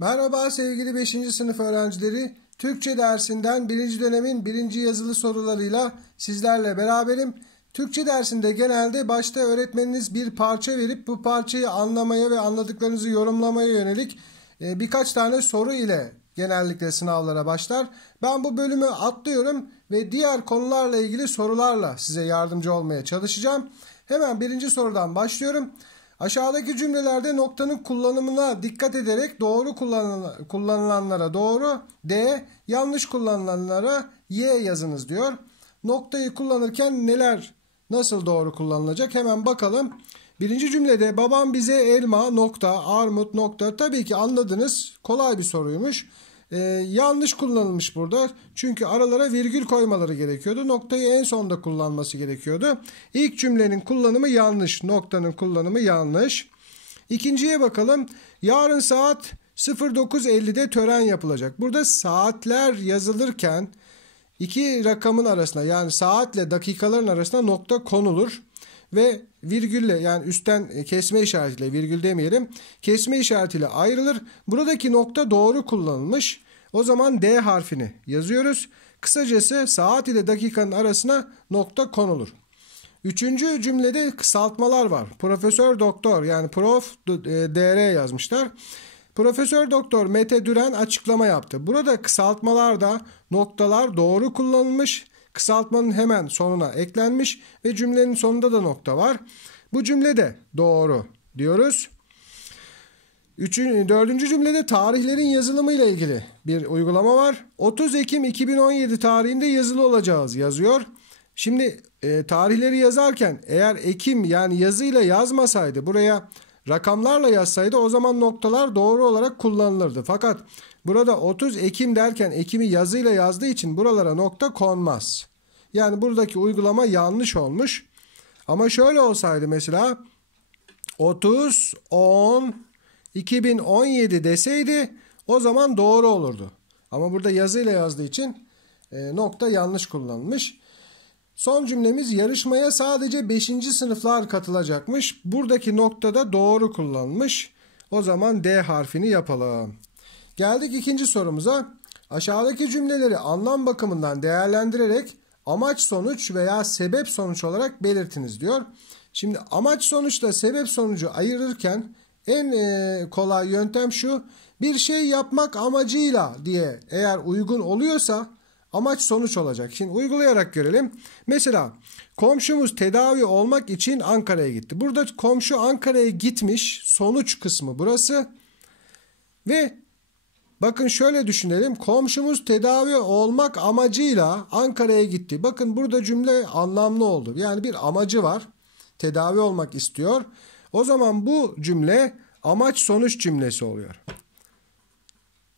Merhaba sevgili 5. sınıf öğrencileri. Türkçe dersinden 1. dönemin 1. yazılı sorularıyla sizlerle beraberim. Türkçe dersinde genelde başta öğretmeniniz bir parça verip bu parçayı anlamaya ve anladıklarınızı yorumlamaya yönelik birkaç tane soru ile genellikle sınavlara başlar. Ben bu bölümü atlıyorum ve diğer konularla ilgili sorularla size yardımcı olmaya çalışacağım. Hemen birinci sorudan başlıyorum. Aşağıdaki cümlelerde noktanın kullanımına dikkat ederek doğru kullanılanlara doğru, yanlış kullanılanlara y yazınız diyor. Noktayı kullanırken nasıl doğru kullanılacak hemen bakalım. Birinci cümlede babam bize elma, nokta, armut, nokta. Tabii ki anladınız. Kolay bir soruymuş. Yanlış kullanılmış burada. Çünkü aralara virgül koymaları gerekiyordu. Noktayı en sonda kullanması gerekiyordu. İlk cümlenin kullanımı yanlış. Noktanın kullanımı yanlış. İkinciye bakalım. Yarın saat 09.50'de tören yapılacak. Burada saatler yazılırken iki rakamın arasına, yani saatle dakikaların arasına nokta konulur. Ve virgülle, yani üstten kesme işaretiyle, virgül demeyelim, kesme işaretiyle ayrılır. Buradaki nokta doğru kullanılmış. O zaman D harfini yazıyoruz. Kısacası saat ile dakikanın arasına nokta konulur. Üçüncü cümlede kısaltmalar var. Profesör Doktor, yani Prof. Dr. yazmışlar. Profesör Doktor Mete Düren açıklama yaptı. Burada kısaltmalarda noktalar doğru kullanılmış. Kısaltmanın hemen sonuna eklenmiş ve cümlenin sonunda da nokta var. Bu cümlede doğru diyoruz. Dördüncü cümlede tarihlerin yazılımı ile ilgili bir uygulama var. 30 Ekim 2017 tarihinde yazılı olacağız yazıyor. Şimdi tarihleri yazarken eğer Ekim, yani yazıyla yazmasaydı, buraya rakamlarla yazsaydı, o zaman noktalar doğru olarak kullanılırdı. Fakat burada 30 Ekim derken Ekim'i yazıyla yazdığı için buralara nokta konmaz. Yani buradaki uygulama yanlış olmuş. Ama şöyle olsaydı, mesela 30-10-2017 deseydi o zaman doğru olurdu. Ama burada yazıyla yazdığı için nokta yanlış kullanılmış. Son cümlemiz, yarışmaya sadece 5. sınıflar katılacakmış. Buradaki noktada doğru kullanılmış. O zaman D harfini yapalım. Geldik ikinci sorumuza. Aşağıdaki cümleleri anlam bakımından değerlendirerek amaç sonuç veya sebep sonuç olarak belirtiniz diyor. Şimdi amaç sonuçla sebep sonucu ayırırken en kolay yöntem şu: bir şey yapmak amacıyla diye eğer uygun oluyorsa amaç sonuç olacak. Şimdi uygulayarak görelim. Mesela komşumuz tedavi olmak için Ankara'ya gitti. Burada komşu Ankara'ya gitmiş, sonuç kısmı burası. Ve bakın şöyle düşünelim. Komşumuz tedavi olmak amacıyla Ankara'ya gitti. Bakın burada cümle anlamlı oldu. Yani bir amacı var. Tedavi olmak istiyor. O zaman bu cümle amaç sonuç cümlesi oluyor.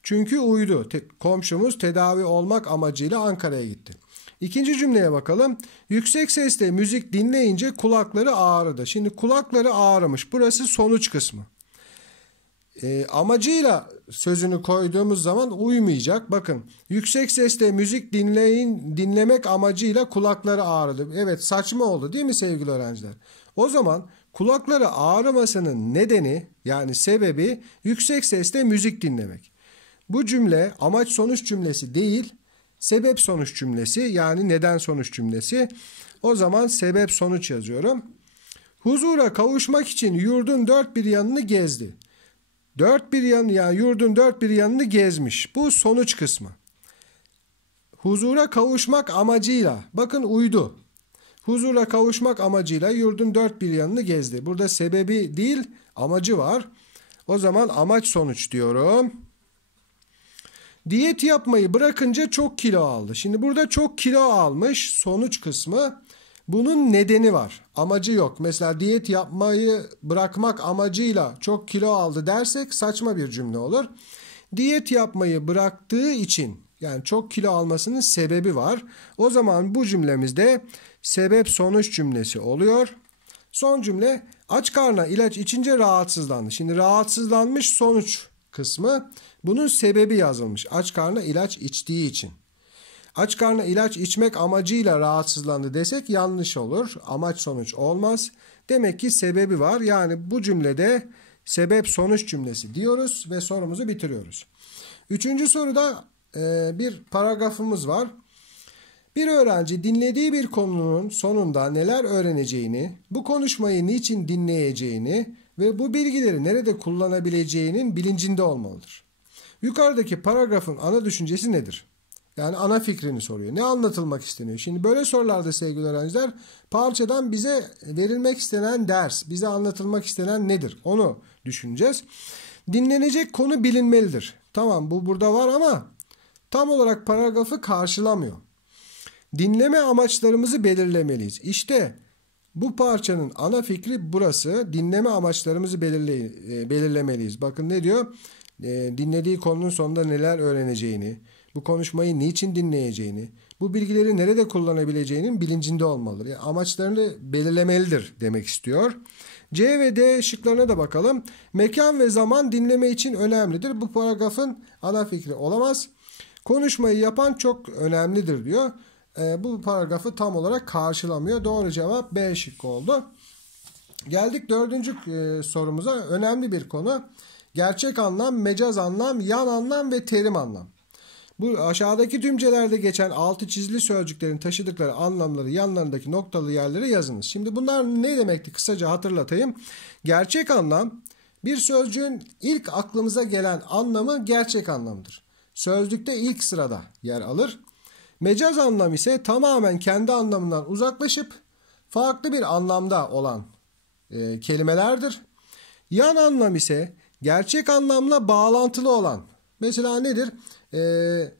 Çünkü uydu. Komşumuz tedavi olmak amacıyla Ankara'ya gitti. İkinci cümleye bakalım. Yüksek sesle müzik dinleyince kulakları ağrıdı. Şimdi kulakları ağrımış. Burası sonuç kısmı. Amacıyla sözünü koyduğumuz zaman uymayacak. Bakın, yüksek sesle müzik dinlemek amacıyla kulakları ağrıdı. Evet, saçma oldu değil mi sevgili öğrenciler? O zaman kulakları ağrımasının nedeni, yani sebebi, yüksek sesle müzik dinlemek. Bu cümle amaç sonuç cümlesi değil, sebep sonuç cümlesi, yani neden sonuç cümlesi. O zaman sebep sonuç yazıyorum. Huzura kavuşmak için yurdun dört bir yanını gezdi. Yani yurdun dört bir yanını gezmiş. Bu sonuç kısmı. Huzura kavuşmak amacıyla, bakın uydu. Huzura kavuşmak amacıyla yurdun dört bir yanını gezdi. Burada sebebi değil, amacı var. O zaman amaç sonuç diyorum. Diyet yapmayı bırakınca çok kilo aldı. Şimdi burada çok kilo almış, sonuç kısmı. Bunun nedeni var. Amacı yok. Mesela diyet yapmayı bırakmak amacıyla çok kilo aldı dersek saçma bir cümle olur. Diyet yapmayı bıraktığı için, yani çok kilo almasının sebebi var. O zaman bu cümlemizde sebep sonuç cümlesi oluyor. Son cümle, aç karnına ilaç içince rahatsızlandı. Şimdi rahatsızlanmış sonuç kısmı. Bunun sebebi yazılmış. Aç karnına ilaç içtiği için. Aç karnına ilaç içmek amacıyla rahatsızlandı desek yanlış olur. Amaç sonuç olmaz. Demek ki sebebi var. Yani bu cümlede sebep sonuç cümlesi diyoruz ve sorumuzu bitiriyoruz. Üçüncü soruda bir paragrafımız var. Bir öğrenci dinlediği bir konunun sonunda neler öğreneceğini, bu konuşmayı niçin dinleyeceğini ve bu bilgileri nerede kullanabileceğinin bilincinde olmalıdır. Yukarıdaki paragrafın ana düşüncesi nedir? Yani ana fikrini soruyor. Ne anlatılmak isteniyor? Şimdi böyle sorularda sevgili öğrenciler parçadan bize verilmek istenen ders, bize anlatılmak istenen nedir? Onu düşüneceğiz. Dinlenecek konu bilinmelidir. Tamam, bu burada var ama tam olarak paragrafı karşılamıyor. Dinleme amaçlarımızı belirlemeliyiz. İşte bu parçanın ana fikri burası. Dinleme amaçlarımızı belirlemeliyiz. Bakın ne diyor? Dinlediği konunun sonunda neler öğreneceğini, bu konuşmayı niçin dinleyeceğini, bu bilgileri nerede kullanabileceğinin bilincinde olmalıdır. Yani amaçlarını belirlemelidir demek istiyor. C ve D şıklarına da bakalım. Mekan ve zaman dinleme için önemlidir. Bu paragrafın ana fikri olamaz. Konuşmayı yapan çok önemlidir diyor. Bu paragrafı tam olarak karşılamıyor. Doğru cevap B şıkkı oldu. Geldik dördüncü sorumuza. Önemli bir konu. Gerçek anlam, mecaz anlam, yan anlam ve terim anlam. Bu aşağıdaki tümcelerde geçen altı çizili sözcüklerin taşıdıkları anlamları yanlarındaki noktalı yerlere yazınız. Şimdi bunlar ne demekti? Kısaca hatırlatayım. Gerçek anlam, bir sözcüğün ilk aklımıza gelen anlamı gerçek anlamdır. Sözlükte ilk sırada yer alır. Mecaz anlam ise tamamen kendi anlamından uzaklaşıp farklı bir anlamda olan kelimelerdir. Yan anlam ise gerçek anlamla bağlantılı olan. Mesela nedir?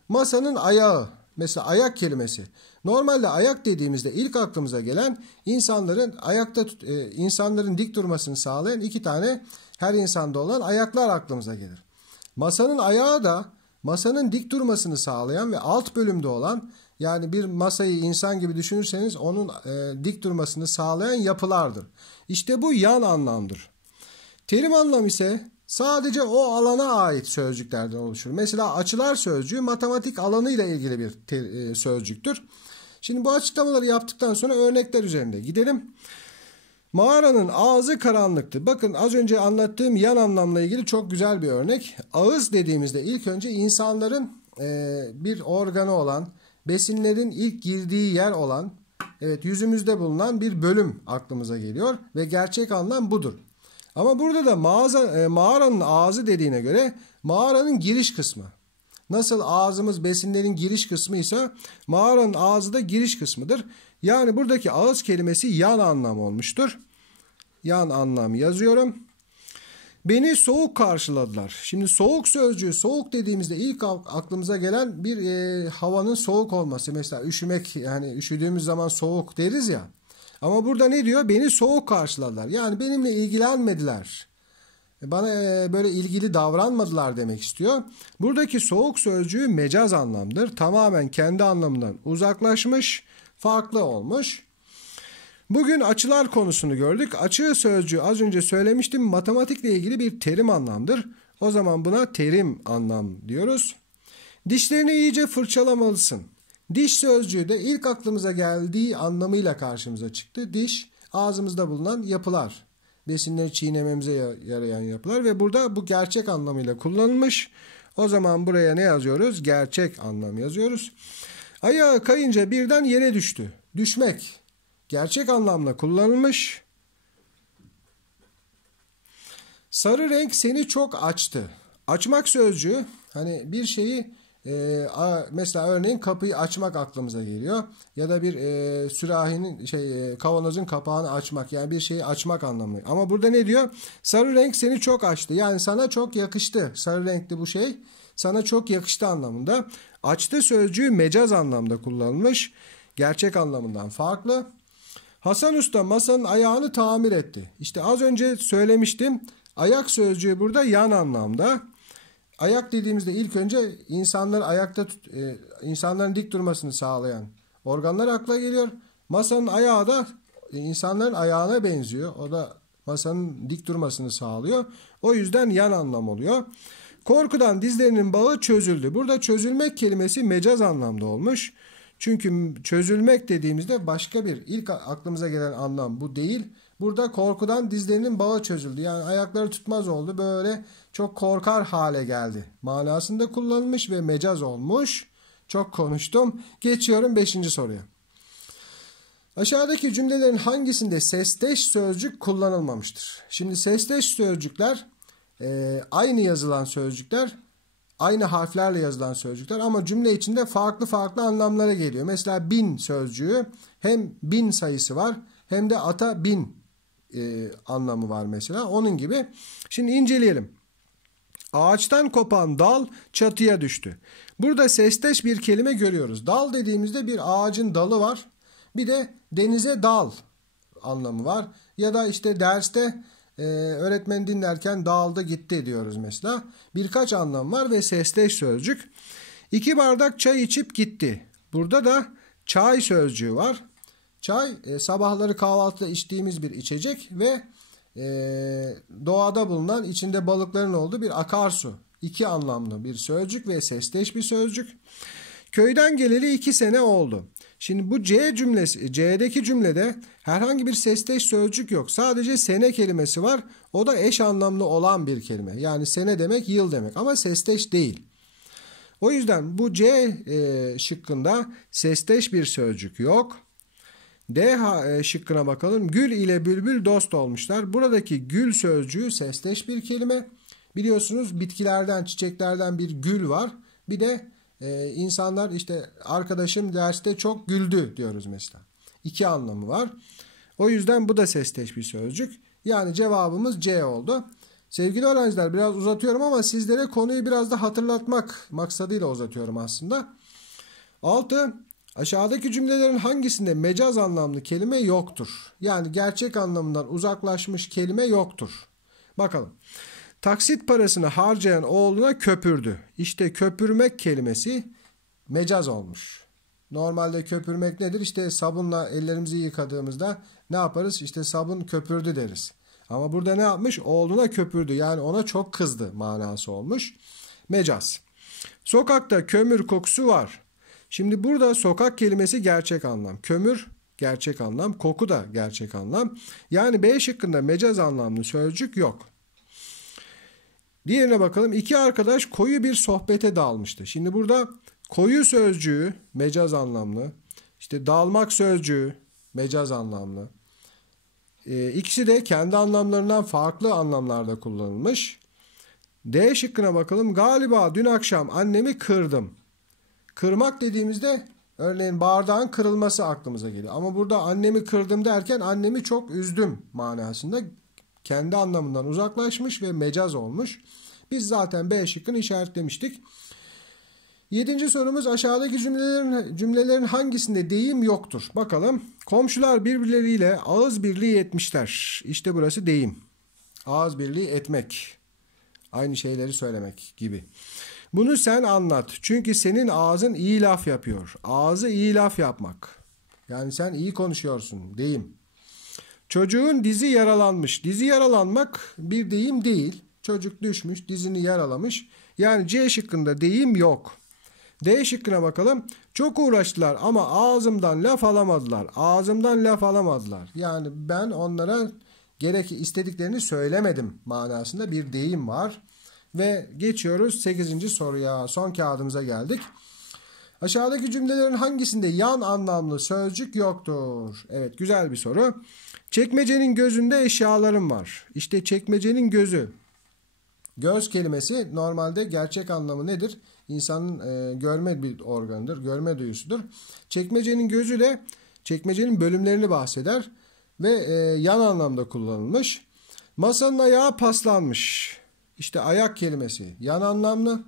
Masanın ayağı. Mesela ayak kelimesi. Normalde ayak dediğimizde ilk aklımıza gelen insanların dik durmasını sağlayan iki tane her insanda olan ayaklar aklımıza gelir. Masanın ayağı da masanın dik durmasını sağlayan ve alt bölümde olan, yani bir masayı insan gibi düşünürseniz onun dik durmasını sağlayan yapılardır. İşte bu yan anlamdır. Terim anlam ise sadece o alana ait sözcüklerden oluşur. Mesela açılar sözcüğü matematik alanıyla ilgili bir sözcüktür. Şimdi bu açıklamaları yaptıktan sonra örnekler üzerinde gidelim. Mağaranın ağzı karanlıktı. Bakın az önce anlattığım yan anlamla ilgili çok güzel bir örnek. Ağız dediğimizde ilk önce insanların bir organı olan, besinlerin ilk girdiği yer olan, evet, yüzümüzde bulunan bir bölüm aklımıza geliyor ve gerçek anlam budur. Ama burada da mağaranın ağzı dediğine göre mağaranın giriş kısmı. Nasıl ağzımız besinlerin giriş kısmıysa mağaranın ağzı da giriş kısmıdır. Yani buradaki ağız kelimesi yan anlam olmuştur. Yan anlam yazıyorum. Beni soğuk karşıladılar. Şimdi soğuk sözcüğü, soğuk dediğimizde ilk aklımıza gelen bir havanın soğuk olması. Mesela üşümek, yani üşüdüğümüz zaman soğuk deriz ya. Ama burada ne diyor? Beni soğuk karşıladılar. Yani benimle ilgilenmediler. Bana böyle ilgili davranmadılar demek istiyor. Buradaki soğuk sözcüğü mecaz anlamdır. Tamamen kendi anlamından uzaklaşmış, farklı olmuş. Bugün açılar konusunu gördük. Açı sözcüğü az önce söylemiştim. Matematikle ilgili bir terim anlamdır. O zaman buna terim anlam diyoruz. Dişlerini iyice fırçalamalısın. Diş sözcüğü de ilk aklımıza geldiği anlamıyla karşımıza çıktı. Diş, ağzımızda bulunan yapılar. Besinleri çiğnememize yarayan yapılar ve burada bu gerçek anlamıyla kullanılmış. O zaman buraya ne yazıyoruz? Gerçek anlam yazıyoruz. Ayağı kayınca birden yere düştü. Düşmek. Gerçek anlamla kullanılmış. Sarı renk seni çok açtı. Açmak sözcüğü, hani bir şeyi mesela örneğin kapıyı açmak aklımıza geliyor. Ya da bir sürahinin kavanozun kapağını açmak, yani bir şeyi açmak anlamı. Ama burada ne diyor? Sarı renk seni çok açtı. Yani sana çok yakıştı. Sarı renkli bu şey sana çok yakıştı anlamında. Açtı sözcüğü mecaz anlamda kullanılmış. Gerçek anlamından farklı. Hasan Usta masanın ayağını tamir etti. İşte az önce söylemiştim. Ayak sözcüğü burada yan anlamda. Ayak dediğimizde ilk önce insanların dik durmasını sağlayan organlar akla geliyor. Masanın ayağı da insanların ayağına benziyor. O da masanın dik durmasını sağlıyor. O yüzden yan anlam oluyor. Korkudan dizlerinin bağı çözüldü. Burada çözülmek kelimesi mecaz anlamda olmuş. Çünkü çözülmek dediğimizde başka bir ilk aklımıza gelen anlam bu değil. Burada korkudan dizlerinin bağı çözüldü. Yani ayakları tutmaz oldu. Böyle çok korkar hale geldi manasında kullanılmış ve mecaz olmuş. Çok konuştum. Geçiyorum 5. soruya. Aşağıdaki cümlelerin hangisinde sesteş sözcük kullanılmamıştır? Şimdi sesteş sözcükler aynı yazılan sözcükler, aynı harflerle yazılan sözcükler ama cümle içinde farklı farklı anlamlara geliyor. Mesela bin sözcüğü hem bin sayısı var hem de ata bin anlamı var mesela. Onun gibi. Şimdi inceleyelim. Ağaçtan kopan dal çatıya düştü. Burada sesteş bir kelime görüyoruz. Dal dediğimizde bir ağacın dalı var. Bir de denize dal anlamı var. Ya da işte derste öğretmen dinlerken dağıldı gitti diyoruz mesela. Birkaç anlam var ve sesteş sözcük. 2 bardak çay içip gitti. Burada da çay sözcüğü var. Çay sabahları kahvaltıda içtiğimiz bir içecek ve doğada bulunan içinde balıkların olduğu bir akarsu. 2 anlamlı bir sözcük ve sesteş bir sözcük. Köyden geleli 2 sene oldu. Şimdi bu C cümlesi, C'deki cümlede herhangi bir sesteş sözcük yok. Sadece sene kelimesi var. O da eş anlamlı olan bir kelime. Yani sene demek yıl demek ama sesteş değil. O yüzden bu C şıkkında sesteş bir sözcük yok. D şıkkına bakalım. Gül ile bülbül dost olmuşlar. Buradaki gül sözcüğü sesteş bir kelime. Biliyorsunuz bitkilerden, çiçeklerden bir gül var. Bir de insanlar işte arkadaşım derste çok güldü diyoruz mesela. 2 anlamı var. O yüzden bu da sesteş bir sözcük. Yani cevabımız C oldu. Sevgili öğrenciler biraz uzatıyorum ama sizlere konuyu biraz da hatırlatmak maksadıyla uzatıyorum aslında. 6. Aşağıdaki cümlelerin hangisinde mecaz anlamlı kelime yoktur? Yani gerçek anlamından uzaklaşmış kelime yoktur. Bakalım. Taksit parasını harcayan oğluna köpürdü. İşte köpürmek kelimesi mecaz olmuş. Normalde köpürmek nedir? İşte sabunla ellerimizi yıkadığımızda ne yaparız? İşte sabun köpürdü deriz. Ama burada ne yapmış? Oğluna köpürdü. Yani ona çok kızdı manası olmuş. Mecaz. Sokakta kömür kokusu var. Şimdi burada sokak kelimesi gerçek anlam. Kömür gerçek anlam. Koku da gerçek anlam. Yani B şıkkında mecaz anlamlı sözcük yok. Diğerine bakalım. 2 arkadaş koyu bir sohbete dalmıştı. Şimdi burada koyu sözcüğü mecaz anlamlı. İşte dalmak sözcüğü mecaz anlamlı. İkisi de kendi anlamlarından farklı anlamlarda kullanılmış. D şıkkına bakalım. Galiba dün akşam annemi kırdım. Kırmak dediğimizde örneğin bardağın kırılması aklımıza geliyor. Ama burada annemi kırdım derken annemi çok üzdüm manasında. Kendi anlamından uzaklaşmış ve mecaz olmuş. Biz zaten B şıkkını işaretlemiştik. 7. sorumuz aşağıdaki cümlelerin hangisinde deyim yoktur? Bakalım. Komşular birbirleriyle ağız birliği etmişler. İşte burası deyim. Ağız birliği etmek. Aynı şeyleri söylemek gibi. Bunu sen anlat. Çünkü senin ağzın iyi laf yapıyor. Ağzı iyi laf yapmak. Yani sen iyi konuşuyorsun. Deyim. Çocuğun dizi yaralanmış. Dizi yaralanmak bir deyim değil. Çocuk düşmüş, dizini yaralamış. Yani C şıkkında deyim yok. D şıkkına bakalım. Çok uğraştılar ama ağzımdan laf alamadılar. Ağzımdan laf alamadılar. Yani ben onlara gerek istediklerini söylemedim manasında bir deyim var. Ve geçiyoruz 8. soruya. Son kağıdımıza geldik. Aşağıdaki cümlelerin hangisinde yan anlamlı sözcük yoktur? Evet, güzel bir soru. Çekmecenin gözünde eşyalarım var. İşte çekmecenin gözü. Göz kelimesi normalde gerçek anlamı nedir? İnsanın görme bir organıdır, görme duyusudur. Çekmecenin gözü de çekmecenin bölümlerini bahseder ve yan anlamda kullanılmış. Masanın ayağı paslanmış. İşte ayak kelimesi yan anlamlı.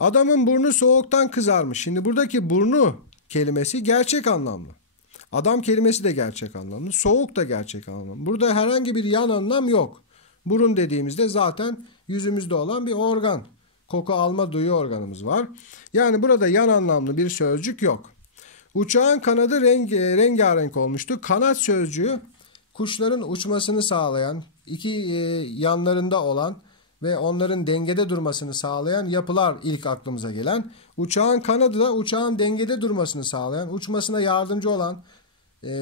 Adamın burnu soğuktan kızarmış. Şimdi buradaki burnu kelimesi gerçek anlamlı. Adam kelimesi de gerçek anlamlı. Soğuk da gerçek anlamlı. Burada herhangi bir yan anlam yok. Burun dediğimizde zaten yüzümüzde olan bir organ. Koku alma duyu organımız var. Yani burada yan anlamlı bir sözcük yok. Uçağın kanadı rengarenk olmuştu. Kanat sözcüğü kuşların uçmasını sağlayan, iki yanlarında olan ve onların dengede durmasını sağlayan yapılar ilk aklımıza gelen. Uçağın kanadı da uçağın dengede durmasını sağlayan, uçmasına yardımcı olan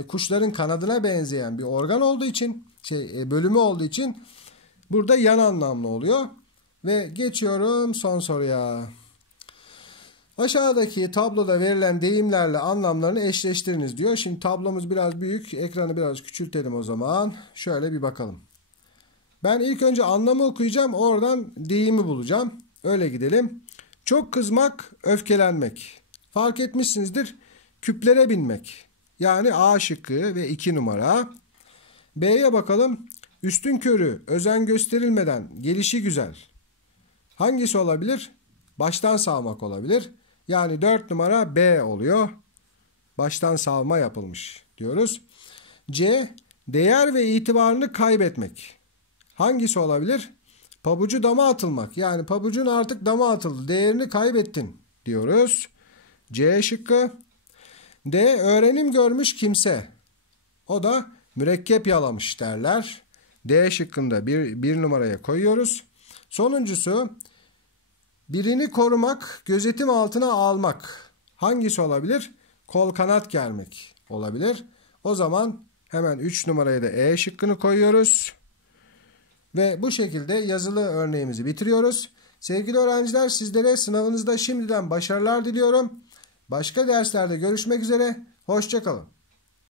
kuşların kanadına benzeyen bir organ olduğu için, bölümü olduğu için burada yan anlamlı oluyor. Ve geçiyorum son soruya. Aşağıdaki tabloda verilen deyimlerle anlamlarını eşleştiriniz diyor. Şimdi tablomuz biraz büyük. Ekranı biraz küçültelim o zaman. Şöyle bir bakalım. Ben ilk önce anlamı okuyacağım. Oradan deyimi bulacağım. Öyle gidelim. Çok kızmak, öfkelenmek. Fark etmişsinizdir. Küplere binmek. Yani A şıkkı ve 2 numara. B'ye bakalım. Üstünkörü, özen gösterilmeden, gelişi güzel. Hangisi olabilir? Baştan savmak olabilir. Yani 4 numara B oluyor. Baştan savma yapılmış diyoruz. C. Değer ve itibarını kaybetmek. Hangisi olabilir? Pabucu dama atılmak. Yani pabucun artık dama atıldı. Değerini kaybettin diyoruz. C şıkkı. D. Öğrenim görmüş kimse. O da mürekkep yalamış derler. D şıkkında bir numaraya koyuyoruz. Sonuncusu birini korumak, gözetim altına almak. Hangisi olabilir? Kol kanat germek olabilir. O zaman hemen 3 numaraya da E şıkkını koyuyoruz. Ve bu şekilde yazılı örneğimizi bitiriyoruz. Sevgili öğrenciler, sizlere sınavınızda şimdiden başarılar diliyorum. Başka derslerde görüşmek üzere. Hoşça kalın.